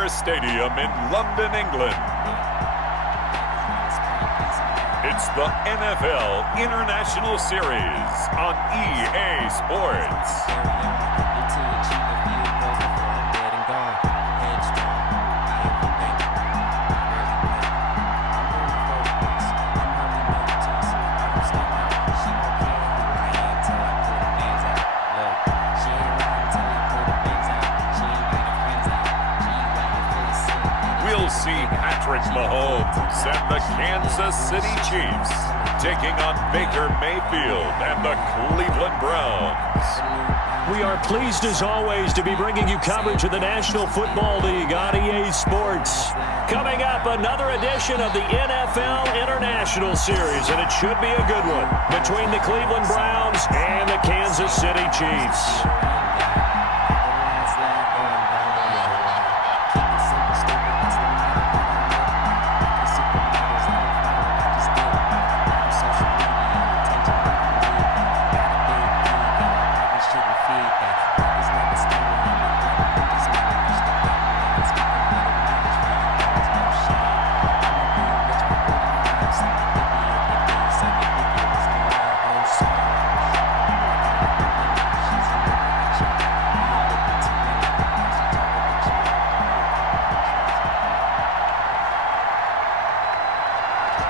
Square Stadium in London, England. It's the NFL International Series on EA Sports. We'll see Patrick Mahomes and the Kansas City Chiefs taking on Baker Mayfield and the Cleveland Browns. We are pleased as always to be bringing you coverage of the National Football League on EA Sports. Coming up, another edition of the NFL International Series, and it should be a good one between the Cleveland Browns and the Kansas City Chiefs.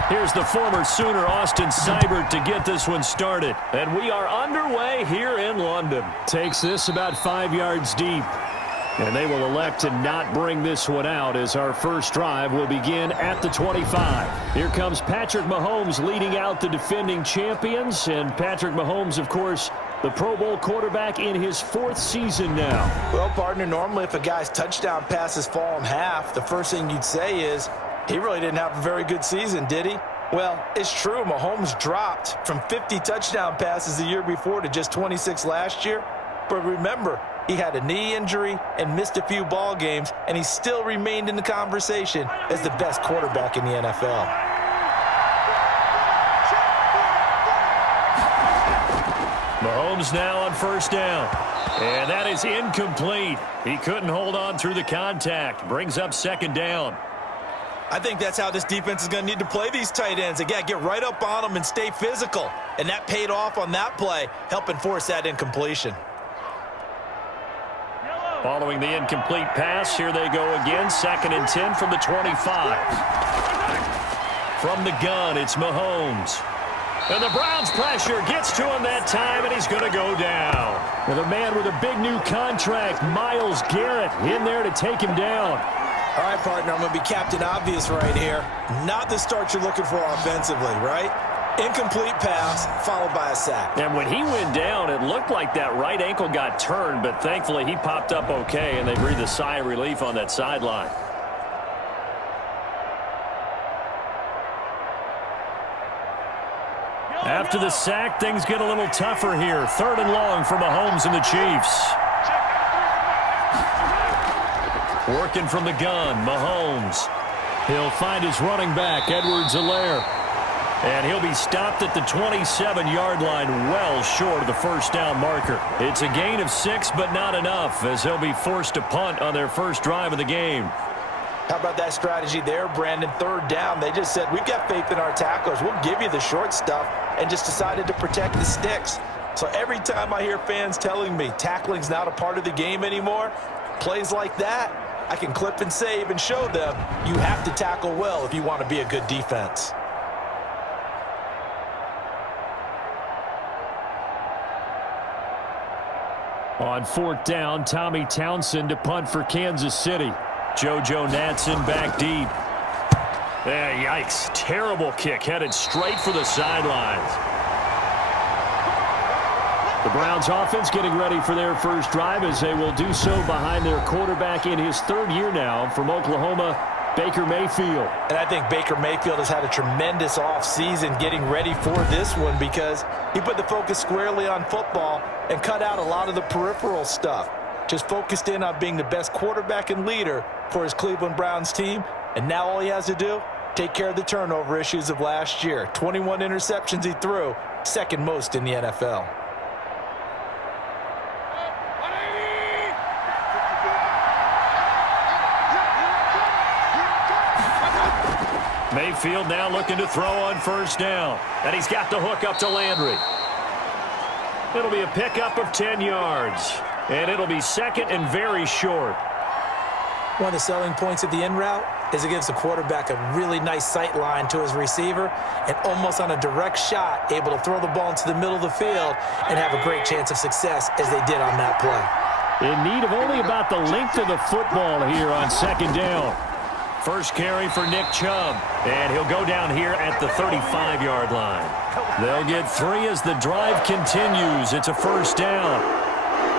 Here's the former Sooner, Austin Seibert, to get this one started. And we are underway here in London. Takes this about 5 yards deep. And they will elect to not bring this one out as our first drive will begin at the 25. Here comes Patrick Mahomes leading out the defending champions. And Patrick Mahomes, of course, the Pro Bowl quarterback in his 4th season now. Well, partner, normally if a guy's touchdown passes fall in half, the first thing you'd say is, he really didn't have a very good season, did he? Well, it's true. Mahomes dropped from 50 touchdown passes the year before to just 26 last year. But remember, he had a knee injury and missed a few ball games, and he still remained in the conversation as the best quarterback in the NFL. Mahomes now on first down. And that is incomplete. He couldn't hold on through the contact. Brings up second down. I think that's how this defense is going to need to play these tight ends. Again, get right up on them and stay physical. And that paid off on that play, helping force that incompletion. Following the incomplete pass, here they go again. 2nd and 10 from the 25. From the gun, it's Mahomes. And the Browns pressure gets to him that time, and he's going to go down. With a man with a big new contract, Myles Garrett, in there to take him down. All right, partner, I'm going to be Captain Obvious right here. Not the start you're looking for offensively, right? Incomplete pass followed by a sack. And when he went down, it looked like that right ankle got turned, but thankfully he popped up okay, and they breathed a sigh of relief on that sideline. After the sack, things get a little tougher here. 3rd and long for Mahomes and the Chiefs. Working from the gun, Mahomes. He'll find his running back, Edwards-Helaire. And he'll be stopped at the 27-yard line, well short of the first down marker. It's a gain of 6, but not enough, as they'll be forced to punt on their first drive of the game. How about that strategy there, Brandon? 3rd down, they just said, we've got faith in our tacklers. We'll give you the short stuff, and just decided to protect the sticks. So every time I hear fans telling me tackling's not a part of the game anymore, plays like that, I can clip and save and show them you have to tackle well if you want to be a good defense. On 4th down, Tommy Townsend to punt for Kansas City. JoJo Natson back deep. Yikes. Terrible kick headed straight for the sidelines. The Browns offense getting ready for their first drive as they will do so behind their quarterback in his 3rd year now from Oklahoma, Baker Mayfield. And I think Baker Mayfield has had a tremendous offseason getting ready for this one because he put the focus squarely on football and cut out a lot of the peripheral stuff. Just focused in on being the best quarterback and leader for his Cleveland Browns team. And now all he has to do, take care of the turnover issues of last year. 21 interceptions he threw, 2nd most in the NFL. Mayfield now looking to throw on first down. And he's got the hook up to Landry. It'll be a pickup of 10 yards. And it'll be second and very short. One of the selling points of the in route is it gives the quarterback a really nice sight line to his receiver and almost on a direct shot able to throw the ball into the middle of the field and have a great chance of success as they did on that play. In need of only about the length of the football here on second down. First carry for Nick Chubb, and he'll go down here at the 35-yard line. They'll get 3 as the drive continues. It's a first down.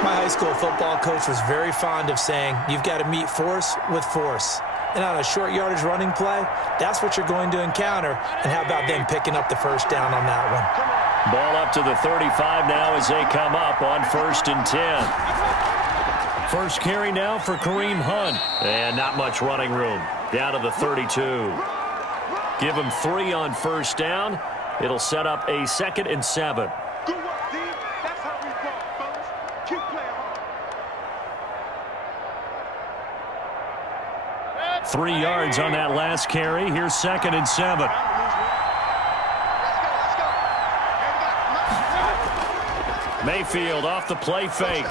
My high school football coach was very fond of saying, you've got to meet force with force. And on a short yardage running play, that's what you're going to encounter. And how about them picking up the first down on that one? Ball up to the 35 now as they come up on 1st and 10. First carry now for Kareem Hunt. And not much running room. Down to the 32. Give him 3 on first down. It'll set up a 2nd and 7. Good work, team. That's how we talk, fellas. Keep playing hard. 3 yards on that last carry. Here's 2nd and 7. Mayfield off the play fake.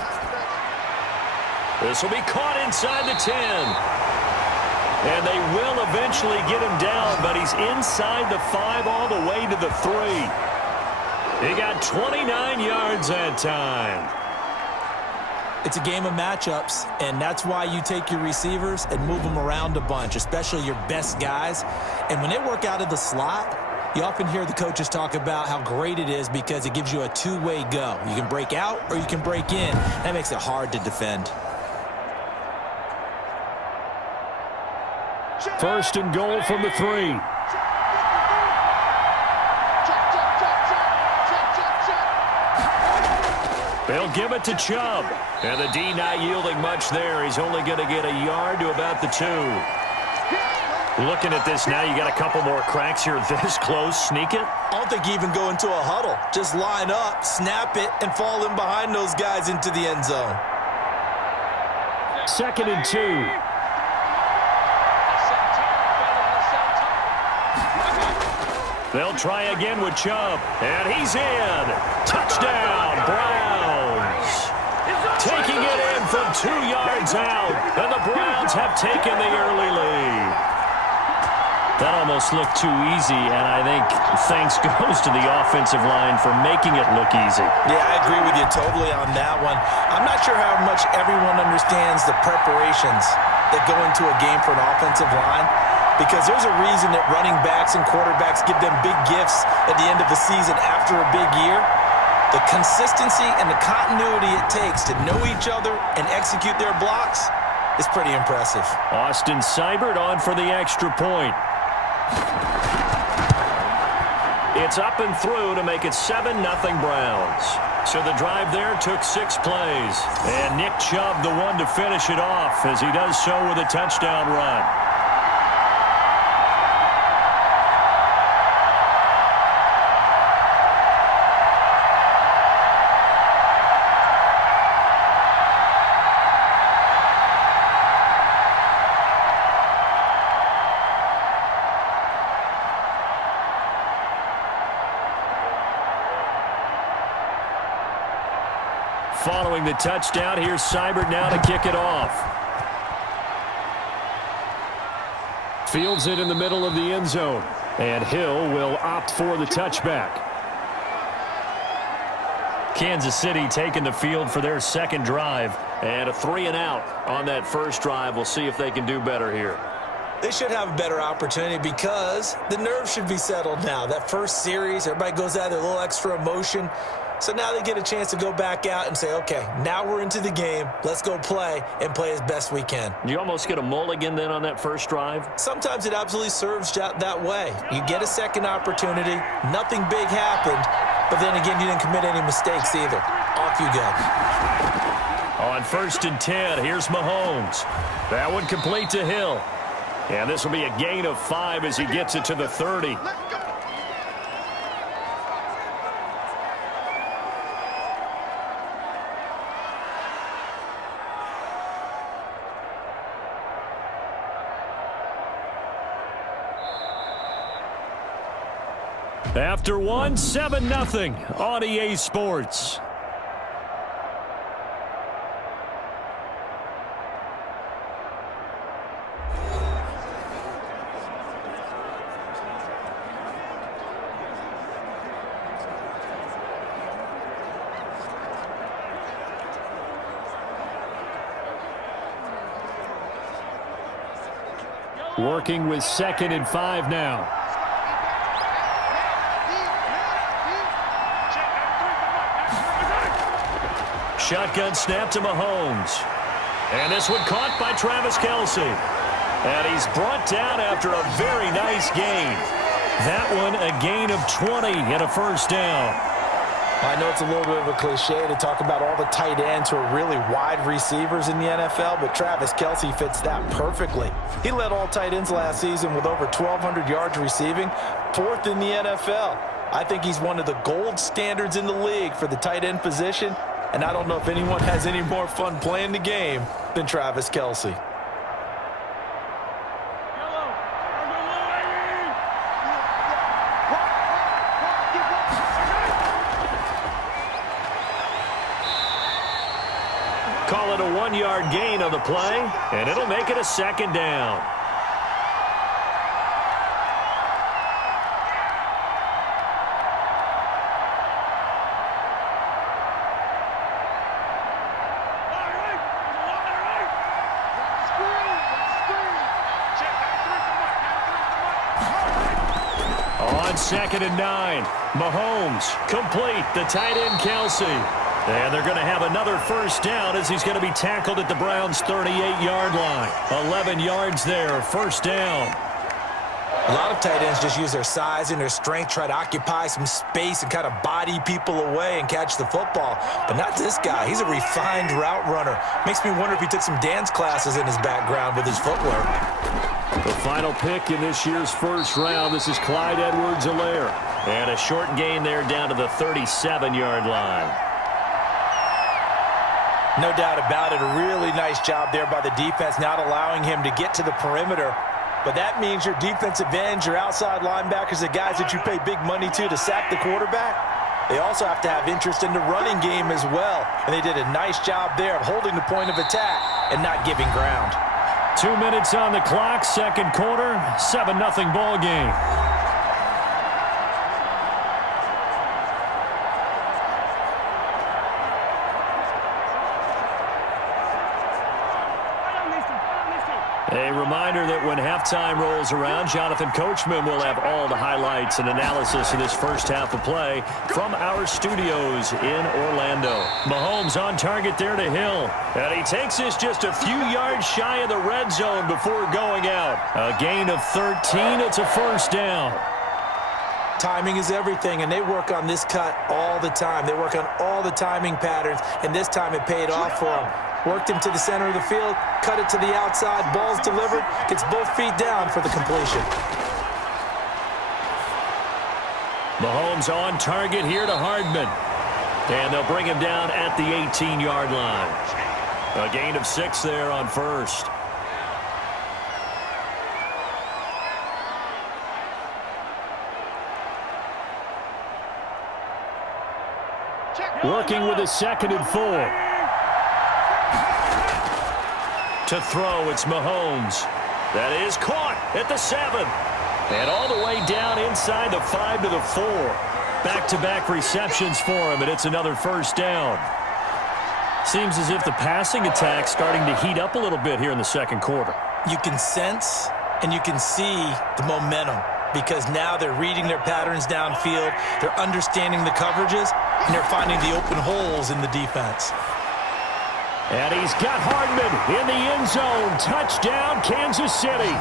This will be caught inside the 10. And they will eventually get him down, but he's inside the 5 all the way to the 3. He got 29 yards that time. It's a game of matchups, and that's why you take your receivers and move them around a bunch, especially your best guys. And when they work out of the slot, you often hear the coaches talk about how great it is because it gives you a two-way go. You can break out or you can break in. That makes it hard to defend. First and goal from the 3. They'll give it to Chubb. And the D not yielding much there. He's only going to get a yard to about the 2. Looking at this now, you got a couple more cracks here this close. Sneak it. I don't think you even go into a huddle. Just line up, snap it, and fall in behind those guys into the end zone. 2nd and 2. They'll try again with Chubb. And he's in. Touchdown, Browns. Taking it in from 2 yards out. And the Browns have taken the early lead. That almost looked too easy, and I think thanks goes to the offensive line for making it look easy. Yeah, I agree with you totally on that one. I'm not sure how much everyone understands the preparations that go into a game for an offensive line, because there's a reason that running backs and quarterbacks give them big gifts at the end of the season after a big year. The consistency and the continuity it takes to know each other and execute their blocks is pretty impressive. Austin Seibert on for the extra point. It's up and through to make it 7-0 Browns. So the drive there took 6 plays. And Nick Chubb the one to finish it off as he does so with a touchdown run. Following the touchdown, here's Seibert now to kick it off. Fields it in the middle of the end zone. And Hill will opt for the touchback. Kansas City taking the field for their second drive. And a 3-and-out on that first drive. We'll see if they can do better here. They should have a better opportunity because the nerves should be settled now. That first series, everybody goes out with a little extra emotion. So now they get a chance to go back out and say, okay, now we're into the game. Let's go play and play as best we can. You almost get a mulligan then on that first drive? Sometimes it absolutely serves that way. You get a second opportunity. Nothing big happened. But then again, you didn't commit any mistakes either. Off you go. On 1st and 10, here's Mahomes. That one complete to Hill. And this will be a gain of 5 as he gets it to the 30. After one, 7-0 on EA Sports. Working with 2nd and 5 now. Shotgun snap to Mahomes. And this one caught by Travis Kelce. And he's brought down after a very nice gain. That one a gain of 20 and a first down. I know it's a little bit of a cliche to talk about all the tight ends who are really wide receivers in the NFL, but Travis Kelce fits that perfectly. He led all tight ends last season with over 1,200 yards receiving, 4th in the NFL. I think he's one of the gold standards in the league for the tight end position, and I don't know if anyone has any more fun playing the game than Travis Kelce. Call it a 1-yard gain on the play, and it'll make it a 2nd down. On 2nd and 9, Mahomes complete the tight end Kelce. And they're going to have another first down as he's going to be tackled at the Browns' 38-yard line. 11 yards there, first down. A lot of tight ends just use their size and their strength, try to occupy some space and kind of body people away and catch the football. But not this guy. He's a refined route runner. Makes me wonder if he took some dance classes in his background with his footwork. The final pick in this year's first round, this is Clyde Edwards-Helaire. And a short gain there down to the 37-yard line. No doubt about it. A really nice job there by the defense, not allowing him to get to the perimeter. But that means your defensive ends, your outside linebackers, the guys that you pay big money to sack the quarterback, they also have to have interest in the running game as well. And they did a nice job there of holding the point of attack and not giving ground. 2 minutes on the clock, second quarter, 7-0 ball game. A reminder that when halftime rolls around, Jonathan Coachman will have all the highlights and analysis of this first half of play from our studios in Orlando. Mahomes on target there to Hill. And he takes this just a few yards shy of the red zone before going out. A gain of 13. It's a first down. Timing is everything, and they work on this cut all the time. They work on all the timing patterns, and this time it paid off for them. Worked him to the center of the field, cut it to the outside, ball's delivered, gets both feet down for the completion. Mahomes on target here to Hardman. And they'll bring him down at the 18-yard line. A gain of 6 there on first. Working with a 2nd and 4. To throw, it's Mahomes. That is caught at the 7. And all the way down inside the 5 to the 4. Back-to-back receptions for him, and it's another first down. Seems as if the passing attack's starting to heat up a little bit here in the second quarter. You can sense and you can see the momentum because now they're reading their patterns downfield, they're understanding the coverages, and they're finding the open holes in the defense. And he's got Hardman in the end zone. Touchdown, Kansas City.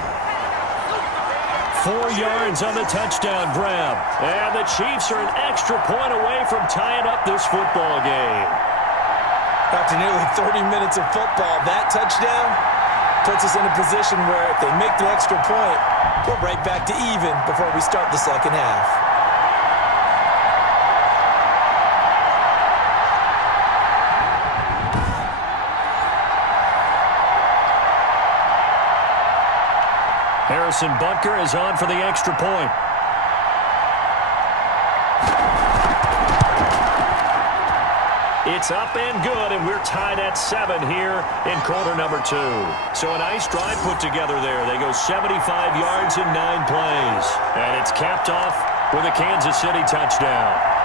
4 yards on the touchdown grab. And the Chiefs are an extra point away from tying up this football game. After nearly 30 minutes of football, that touchdown puts us in a position where if they make the extra point, we're right back to even before we start the second half. Harrison Butker is on for the extra point. It's up and good, and we're tied at 7 here in quarter number 2. So a nice drive put together there. They go 75 yards in 9 plays. And it's capped off with a Kansas City touchdown.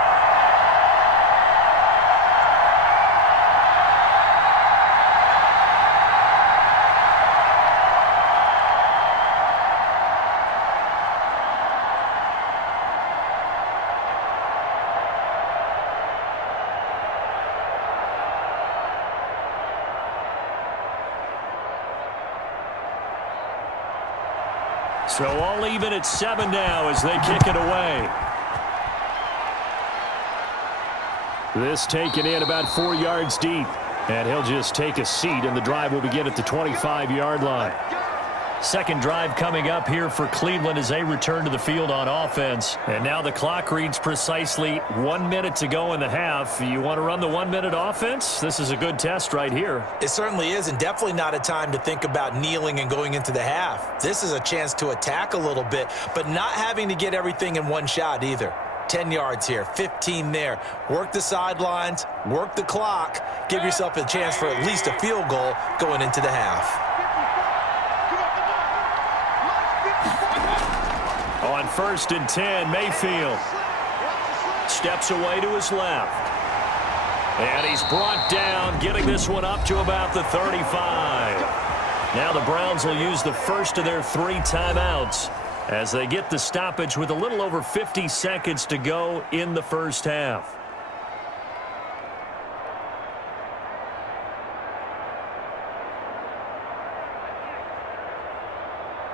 So all even at 7 now as they kick it away. This taken in about 4 yards deep. And he'll just take a seat, and the drive will begin at the 25-yard line. Second drive coming up here for Cleveland as they return to the field on offense. And now the clock reads precisely 1 minute to go in the half. You want to run the 1-minute offense? This is a good test right here. It certainly is, and definitely not a time to think about kneeling and going into the half. This is a chance to attack a little bit, but not having to get everything in one shot either. 10 yards here, 15 there. Work the sidelines, work the clock, give yourself a chance for at least a field goal going into the half. On 1st and 10, Mayfield steps away to his left. And he's brought down, getting this one up to about the 35. Now the Browns will use the first of their 3 timeouts as they get the stoppage with a little over 50 seconds to go in the first half.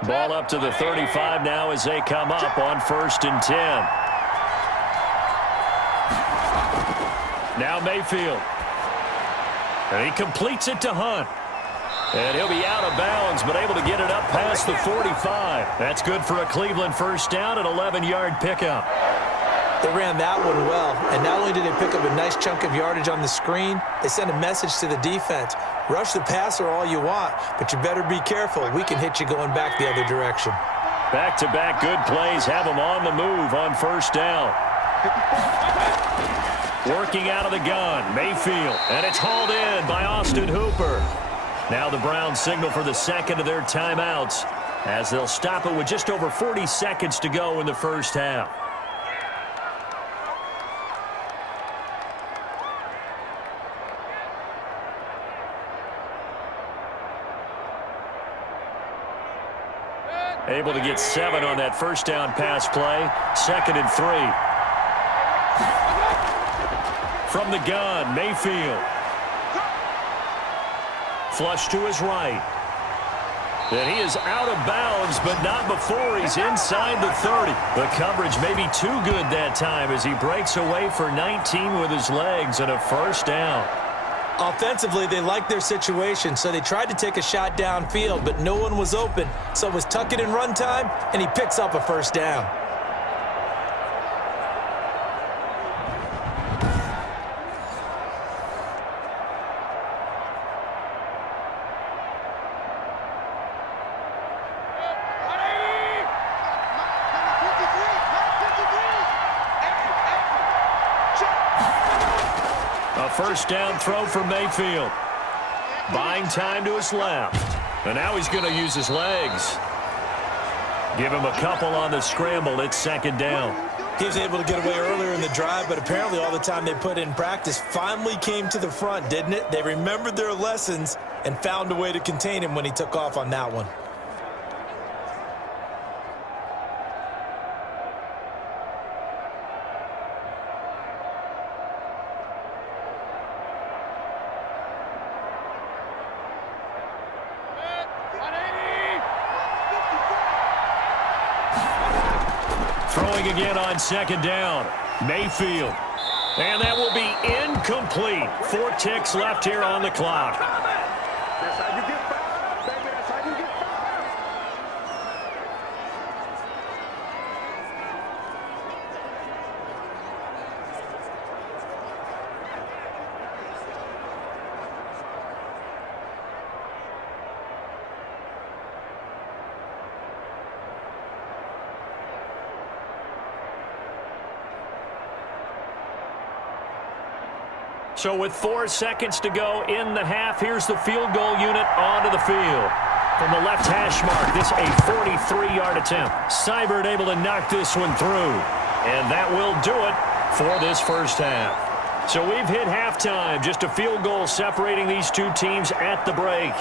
Ball up to the 35 now as they come up on 1st and 10. Now Mayfield. And he completes it to Hunt. And he'll be out of bounds, but able to get it up past the 45. That's good for a Cleveland first down, an 11-yard pickup. They ran that one well, and not only did they pick up a nice chunk of yardage on the screen, they sent a message to the defense. Rush the passer all you want, but you better be careful. We can hit you going back the other direction. Back-to-back good plays have them on the move on first down. Working out of the gun, Mayfield, and it's hauled in by Austin Hooper. Now the Browns signal for the second of their timeouts as they'll stop it with just over 40 seconds to go in the first half. Able to get 7 on that first down pass play. 2nd and 3. From the gun, Mayfield. Flush to his right. And he is out of bounds, but not before he's inside the 30. The coverage may be too good that time as he breaks away for 19 with his legs and a first down. Offensively, they liked their situation, so they tried to take a shot downfield, but no one was open. So it was tuck it and run time, and he picks up a first down. First down throw for Mayfield. Buying time to his left. And now he's going to use his legs. Give him a couple on the scramble. It's 2nd down. He was able to get away earlier in the drive, but apparently all the time they put in practice finally came to the front, didn't it? They remembered their lessons and found a way to contain him when he took off on that one. Throwing again on 2nd down. Mayfield. And that will be incomplete. 4 ticks left here on the clock. That's how you get fired, baby. That's how you get fired. So with 4 seconds to go in the half, here's the field goal unit onto the field. From the left hash mark, this a 43-yard attempt. Seibert able to knock this one through. And that will do it for this first half. So we've hit halftime. Just a field goal separating these two teams at the break.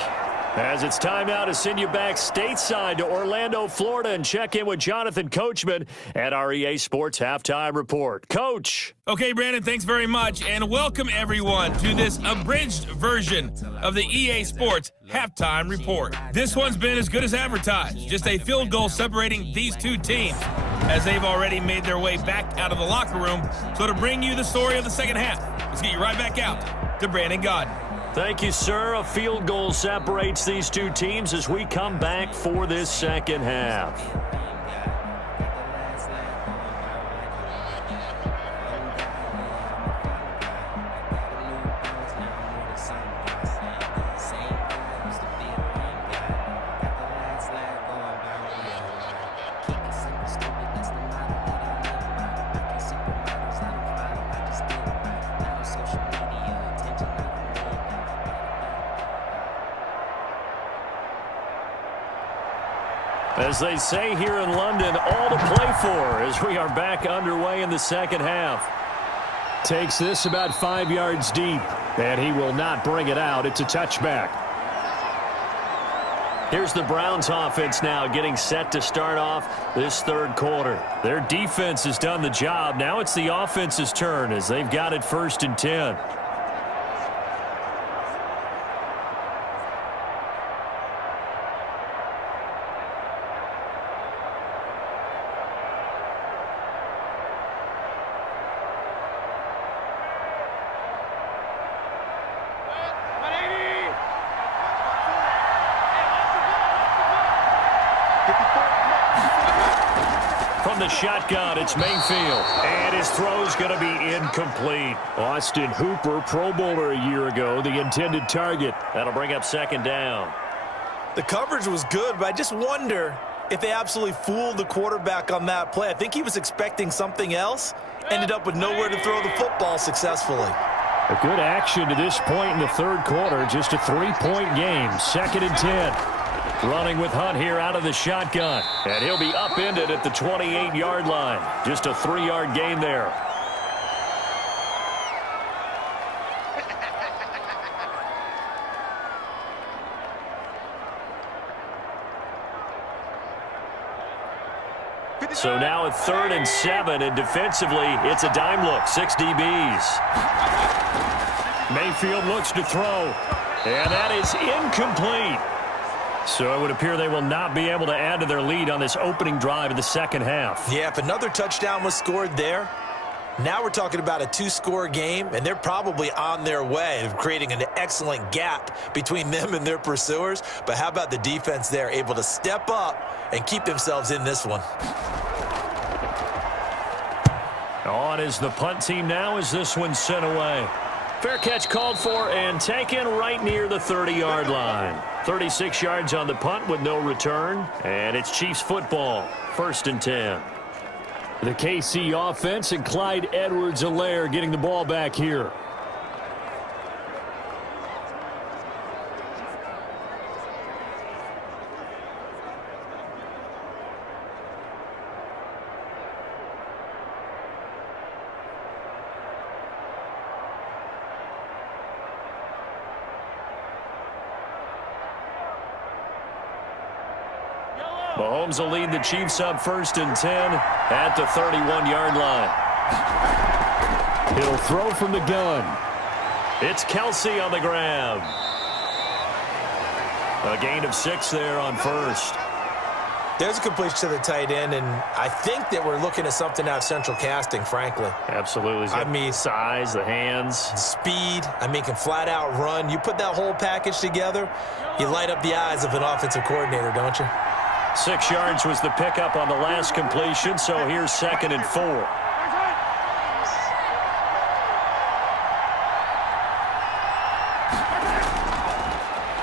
As it's time now to send you back stateside to Orlando, Florida, and check in with Jonathan Coachman at our EA Sports Halftime Report. Coach. Okay, Brandon, thanks very much, and welcome everyone to this abridged version of the EA Sports Halftime Report. This one's been as good as advertised, just a field goal separating these two teams as they've already made their way back out of the locker room. So to bring you the story of the second half, let's get you right back out to Brandon Godden. Thank you, sir. A field goal separates these two teams as we come back for this second half. As they say here in London, all to play for as we are back underway in the second half. Takes this about 5 yards deep, and he will not bring it out. It's a touchback. Here's the Browns offense now getting set to start off this third quarter. Their defense has done the job. Now it's the offense's turn as they've got it 1st and 10. From the shotgun, it's Mayfield. And his throw's going to be incomplete. Austin Hooper, Pro Bowler a year ago, the intended target. That'll bring up 2nd down. The coverage was good, but I just wonder if they absolutely fooled the quarterback on that play. I think he was expecting something else. Ended up with nowhere to throw the football successfully. A good action to this point in the third quarter. Just a 3-point game. 2nd and 10. Running with Hunt here out of the shotgun. And he'll be upended at the 28-yard line. Just a 3-yard gain there. So now at 3rd and 7, and defensively, it's a dime look. 6 DBs. Mayfield looks to throw. And that is incomplete. So it would appear they will not be able to add to their lead on this opening drive of the second half. Yeah, if another touchdown was scored there, now we're talking about a 2-score game, and they're probably on their way of creating an excellent gap between them and their pursuers. But how about the defense there, able to step up and keep themselves in this one? On is the punt team now as this one's sent away. Fair catch called for and taken right near the 30-yard line. 36 yards on the punt with no return. And it's Chiefs football. 1st and 10. The KC offense and Clyde Edwards-Helaire getting the ball back here. Mahomes will lead the Chiefs up 1st and 10 at the 31-yard line. He'll throw from the gun. It's Kelsey on the grab. A gain of 6 there on 1st. There's a completion to the tight end, and I think that we're looking at something out of central casting, frankly. Absolutely. I mean, size, the hands. Speed. I mean, can flat out run. You put that whole package together, you light up the eyes of an offensive coordinator, don't you? 6 yards was the pickup on the last completion, so here's 2nd and 4.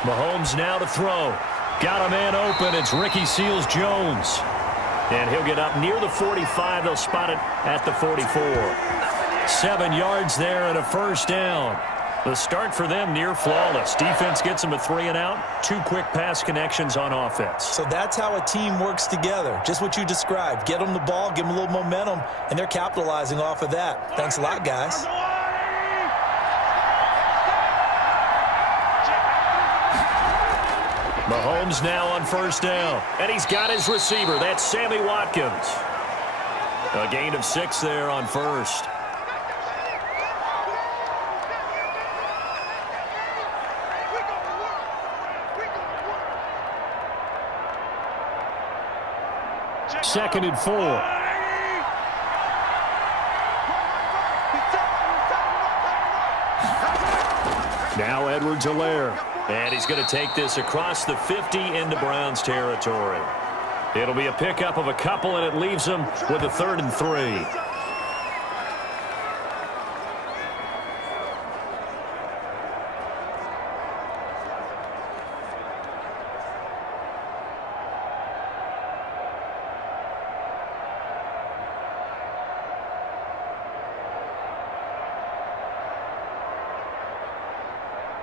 Mahomes now to throw. Got a man open. It's Ricky Seals-Jones. And he'll get up near the 45. They'll spot it at the 44. 7 yards there and a first down. The start for them near flawless. Defense gets them a 3 and out. 2 quick pass connections on offense. So that's how a team works together. Just what you described. Get them the ball, give them a little momentum, and they're capitalizing off of that. Thanks a lot, guys. Mahomes now on first down. And he's got his receiver. That's Sammy Watkins. A gain of 6 there on first. Second and 4. Now Edwards-Helaire. And he's going to take this across the 50 into Browns territory. It'll be a pickup of a couple, and it leaves them with a 3rd and 3.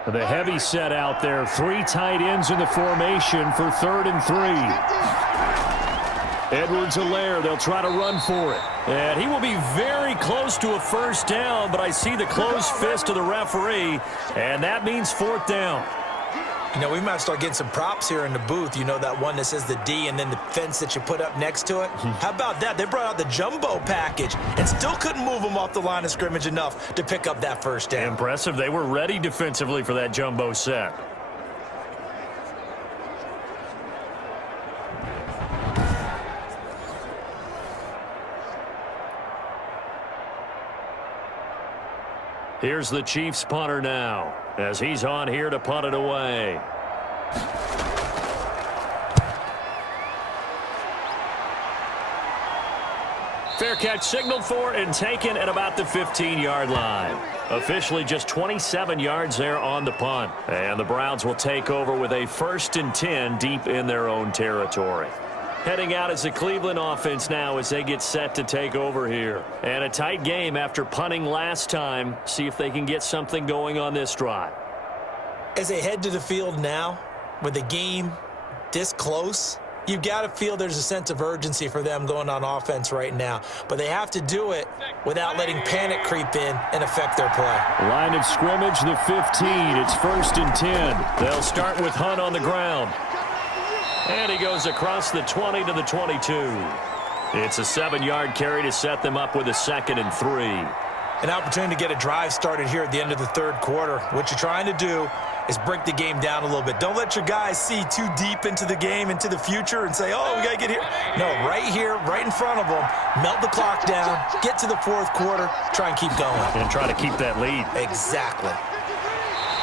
The heavy set out there. 3 tight ends in the formation for 3rd and 3. Edwards-Helaire, they'll try to run for it. And he will be very close to a first down, but I see the closed fist of the referee, and that means 4th down. You know, we might start getting some props here in the booth. You know, that one that says the D and then the fence that you put up next to it? How about that? They brought out the jumbo package and still couldn't move them off the line of scrimmage enough to pick up that first down. Impressive. They were ready defensively for that jumbo set. Here's the Chiefs punter now, as he's on here to punt it away. Fair catch signaled for and taken at about the 15-yard line. Officially just 27 yards there on the punt. And the Browns will take over with a 1st and 10 deep in their own territory. Heading out as the Cleveland offense now as they get set to take over here. And a tight game after punting last time. See if they can get something going on this drive. As they head to the field now, with the game this close, you've got to feel there's a sense of urgency for them going on offense right now. But they have to do it without letting panic creep in and affect their play. Line of scrimmage, the 15. It's 1st and 10. They'll start with Hunt on the ground. And he goes across the 20 to the 22. It's a 7-yard carry to set them up with a 2nd and 3. An opportunity to get a drive started here at the end of the 3rd quarter. What you're trying to do is break the game down a little bit. Don't let your guys see too deep into the game, into the future, and say, oh, we got to get here. No, right here, right in front of them, melt the clock down, get to the 4th quarter, try and keep going. And try to keep that lead. Exactly.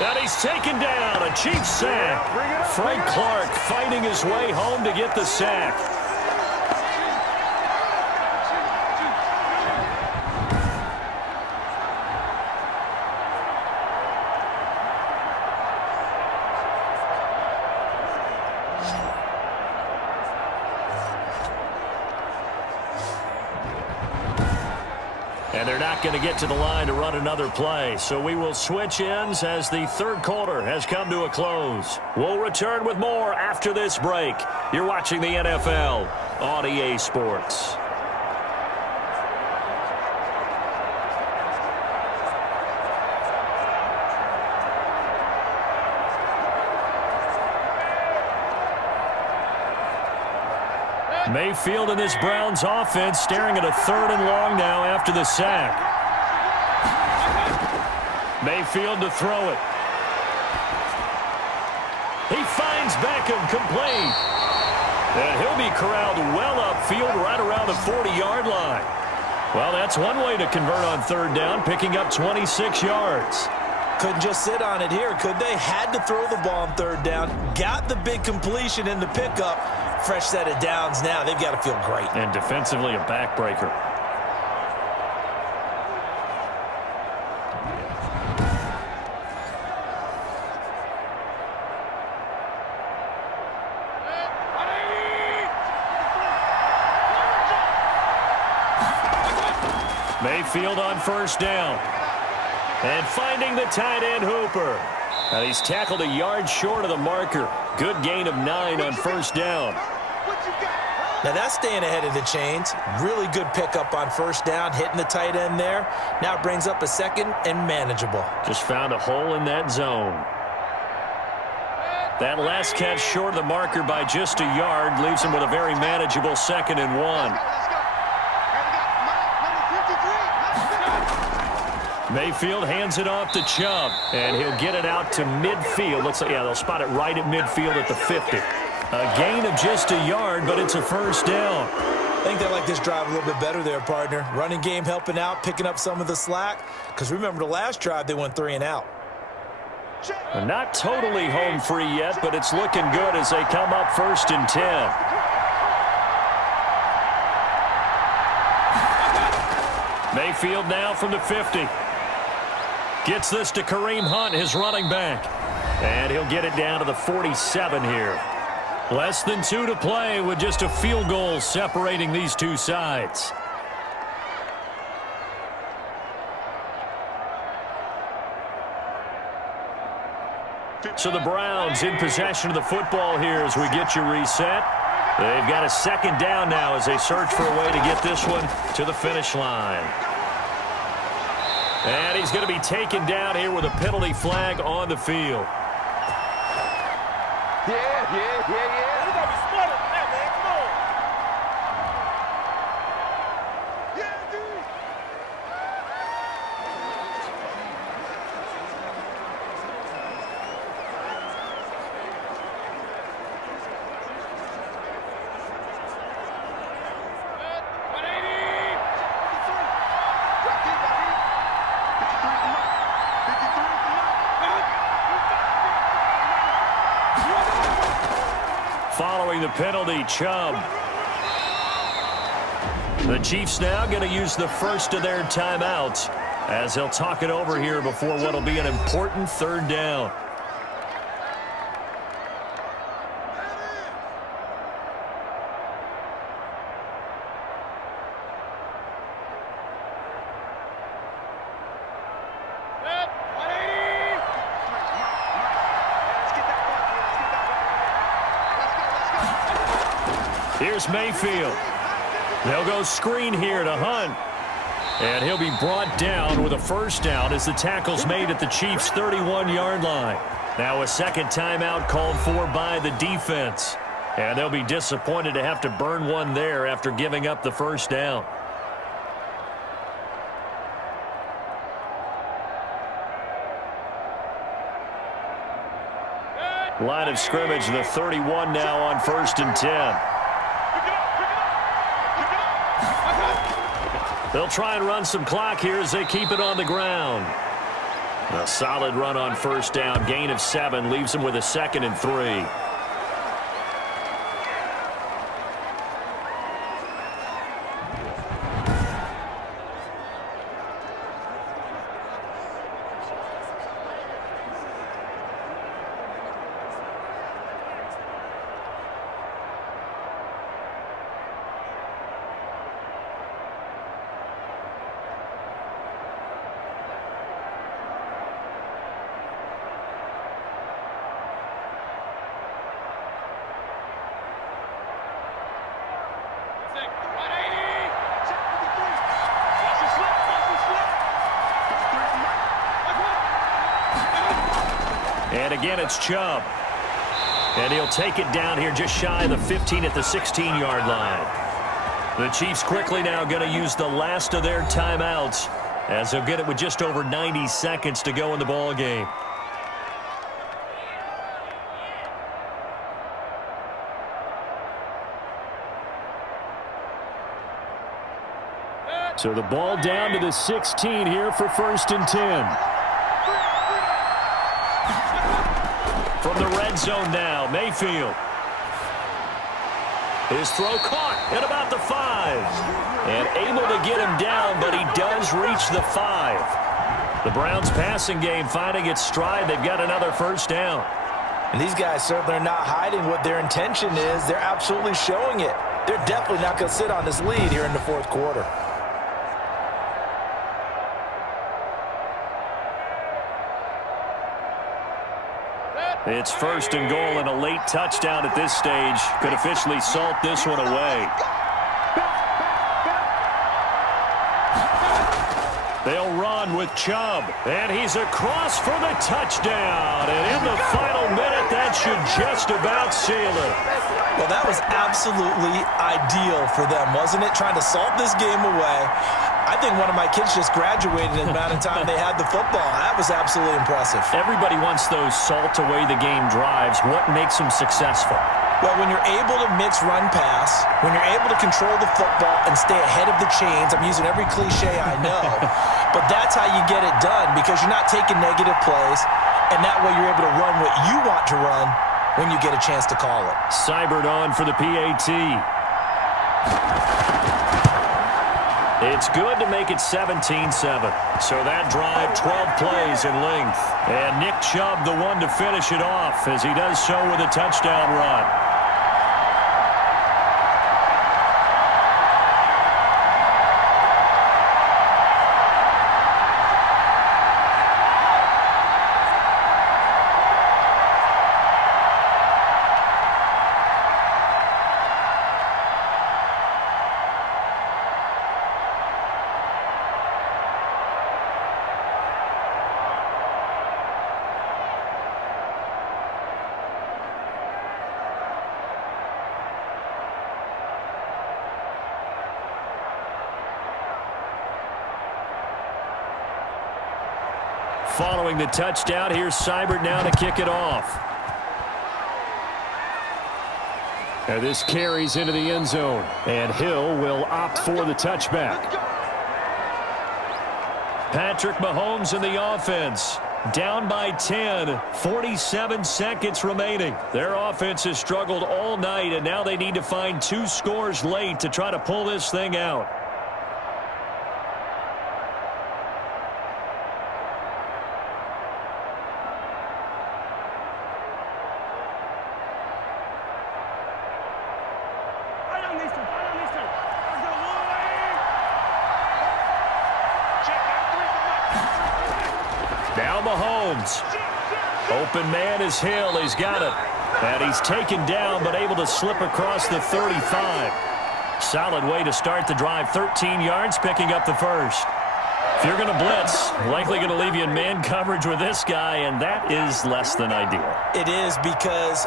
And he's taken down. A Chiefs sack. Frank Clark fighting his way home to get the sack. And they're not going to get to the line to run another play. So we will switch ends as the 3rd quarter has come to a close. We'll return with more after this break. You're watching the NFL on EA Sports. Mayfield and this Browns offense staring at a 3rd and long now after the sack. Mayfield to throw it. He finds Beckham complete. And he'll be corralled well upfield right around the 40-yard line. Well, that's one way to convert on 3rd down, picking up 26 yards. Couldn't just sit on it here, could they? Had to throw the ball on 3rd down. Got the big completion in the pickup. Fresh set of downs now. They've got to feel great. And defensively, a backbreaker. Mayfield on first down. And finding the tight end Hooper. And he's tackled a yard short of the marker. Good gain of 9 on first down. Now that's staying ahead of the chains. Really good pickup on first down, hitting the tight end there. Now it brings up a second and manageable. Just found a hole in that zone. That last catch short of the marker by just a yard leaves him with a very manageable 2nd and 1. Mayfield hands it off to Chubb, and he'll get it out to midfield. Looks like, yeah, they'll spot it right at midfield at the 50. A gain of just a yard, but it's a first down. I think they like this drive a little bit better there, partner. Running game helping out, picking up some of the slack. Because remember the last drive, they went 3 and out. Not totally home free yet, but it's looking good as they come up 1st and 10. Mayfield now from the 50. Gets this to Kareem Hunt, his running back. And he'll get it down to the 47 here. Less than 2 to play with just a field goal separating these two sides. So the Browns in possession of the football here as we get you reset. They've got a 2nd down now as they search for a way to get this one to the finish line. And he's going to be taken down here with a penalty flag on the field. Yeah. You gotta be smarter than that, man. Come on. Yeah, dude. Following the penalty, Chubb. The Chiefs now going to use the first of their timeouts as they'll talk it over here before what will be an important 3rd down. Here's Mayfield. They'll go screen here to Hunt. And he'll be brought down with a first down as the tackle's made at the Chiefs' 31-yard line. Now a 2nd timeout called for by the defense. And they'll be disappointed to have to burn one there after giving up the first down. Line of scrimmage, the 31 now on 1st and 10. They'll try and run some clock here as they keep it on the ground. A solid run on first down. Gain of 7 leaves them with a 2nd and 3. And again, it's Chubb. And he'll take it down here just shy of the 15 at the 16-yard line. The Chiefs quickly now going to use the last of their timeouts as they'll get it with just over 90 seconds to go in the ball game. So the ball down to the 16 here for 1st and 10. From the red zone now, Mayfield. His throw caught at about the 5. And able to get him down, but he does reach the 5. The Browns passing game finding its stride. They've got another first down. And these guys certainly are not hiding what their intention is. They're absolutely showing it. They're definitely not going to sit on this lead here in the 4th quarter. It's 1st and goal, and a late touchdown at this stage could officially salt this one away. They'll run with Chubb, and he's across for the touchdown. And in the final minute, that should just about seal it. Well, that was absolutely ideal for them, wasn't it? Trying to salt this game away. I think one of my kids just graduated in the amount of time they had the football. That was absolutely impressive. Everybody wants those salt-away-the-game drives. What makes them successful? Well, when you're able to mix run-pass, when you're able to control the football and stay ahead of the chains, I'm using every cliche I know, but that's how you get it done because you're not taking negative plays, and that way you're able to run what you want to run when you get a chance to call it. Seibert on for the PAT. It's good to make it 17-7. So that drive, 12 plays in length. And Nick Chubb, the one to finish it off, as he does so with a touchdown run. Following the touchdown, here's Seibert now to kick it off. And this carries into the end zone. And Hill will opt for the touchback. Patrick Mahomes in the offense. Down by 10, 47 seconds remaining. Their offense has struggled all night, and now they need to find 2 scores late to try to pull this thing out. Now Mahomes. Open man is Hill. He's got it. And he's taken down but able to slip across the 35. Solid way to start the drive. 13 yards, picking up the first. If you're going to blitz, likely going to leave you in man coverage with this guy, and that is less than ideal. It is because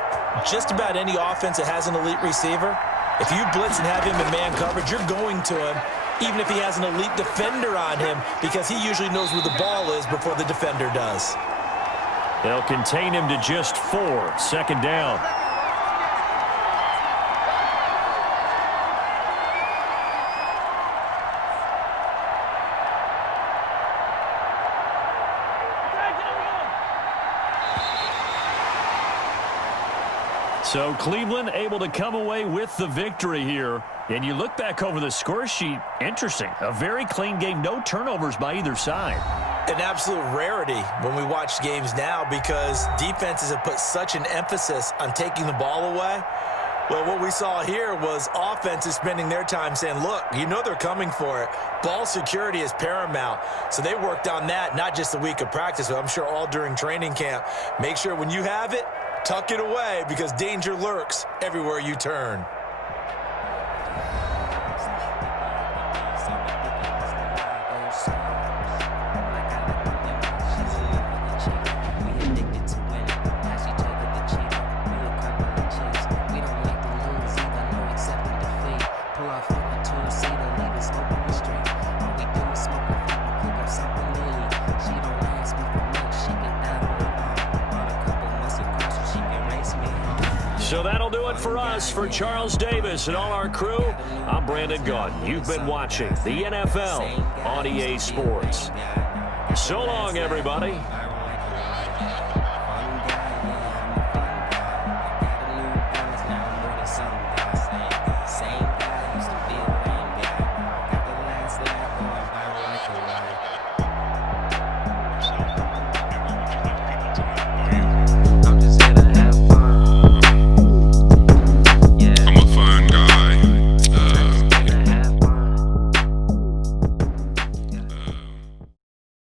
just about any offense that has an elite receiver, if you blitz and have him in man coverage, you're going to him, even if he has an elite defender on him, because he usually knows where the ball is before the defender does. They'll contain him to just 4. Second down. So Cleveland able to come away with the victory here. And you look back over the score sheet, interesting. A very clean game, no turnovers by either side. An absolute rarity when we watch games now because defenses have put such an emphasis on taking the ball away. Well, what we saw here was offenses spending their time saying, look, you know they're coming for it. Ball security is paramount. So they worked on that, not just a week of practice, but I'm sure all during training camp. Make sure when you have it, tuck it away because danger lurks everywhere you turn. So that'll do it for us. For Charles Davis and all our crew, I'm Brandon Gunn. You've been watching the NFL on EA Sports. So long, everybody.